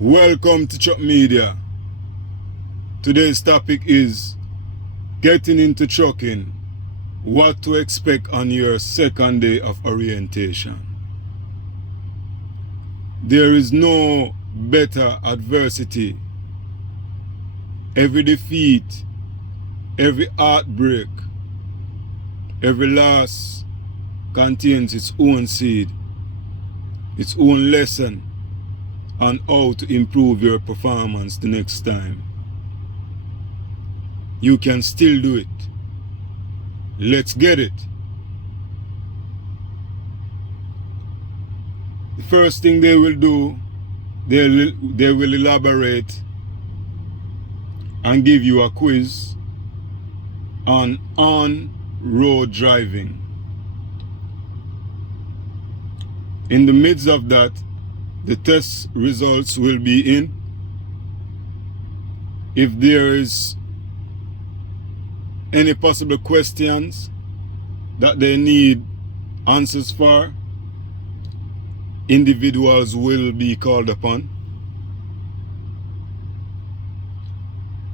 Welcome to Truck Media. Today's topic is getting into trucking, what to expect on your second day of orientation. There is no better adversity. Every defeat, every heartbreak, every loss contains its own seed, its own lesson on how to improve your performance the next time. You can still do it. Let's get it. The first thing they will do, they will elaborate and give you a quiz on on-road driving. In the midst of that, the test results will be in. If there is any possible questions that they need answers for, individuals will be called upon.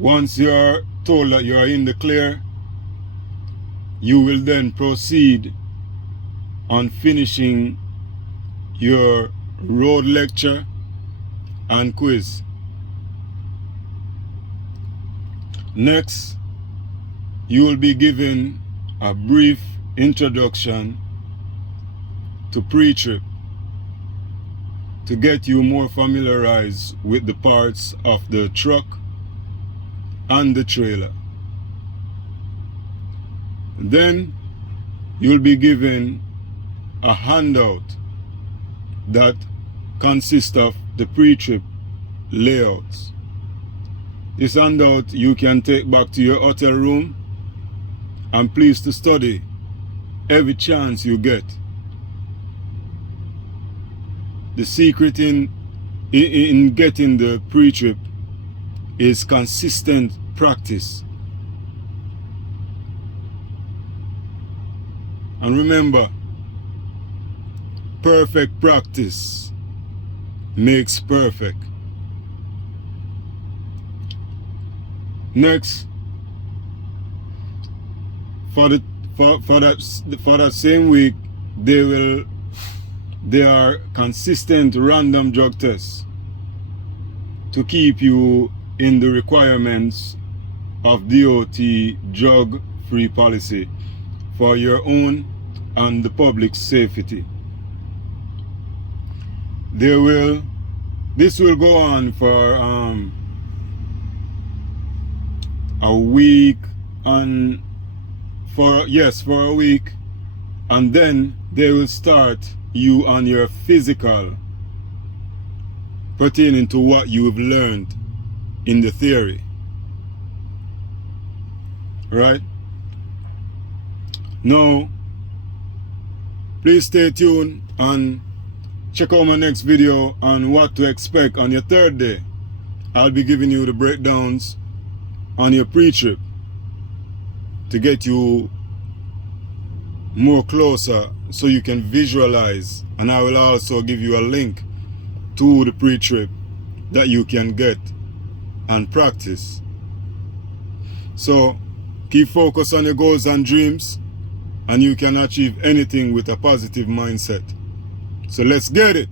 Once you are told that you are in the clear, you will then proceed on finishing your road lecture and quiz. Next, you will be given a brief introduction to pre-trip to get you more familiarized with the parts of the truck and the trailer. Then you'll be given a handout that consists of the pre-trip layouts. This handout you can take back to your hotel room and please to study every chance you get. The secret in getting the pre-trip is consistent practice. And remember, perfect practice makes perfect. Next, for that same week, there are consistent random drug tests to keep you in the requirements of DOT drug-free policy for your own and the public's safety. This will go on for a week and for a week, and then they will start you on your physical pertaining to what you have learned in the theory. Right? Now, please stay tuned and check out my next video on what to expect on your third day. I'll be giving you the breakdowns on your pre-trip to get you more closer so you can visualize, and I will also give you a link to the pre-trip that you can get and practice. So keep focused on your goals and dreams, and you can achieve anything with a positive mindset. So let's get it.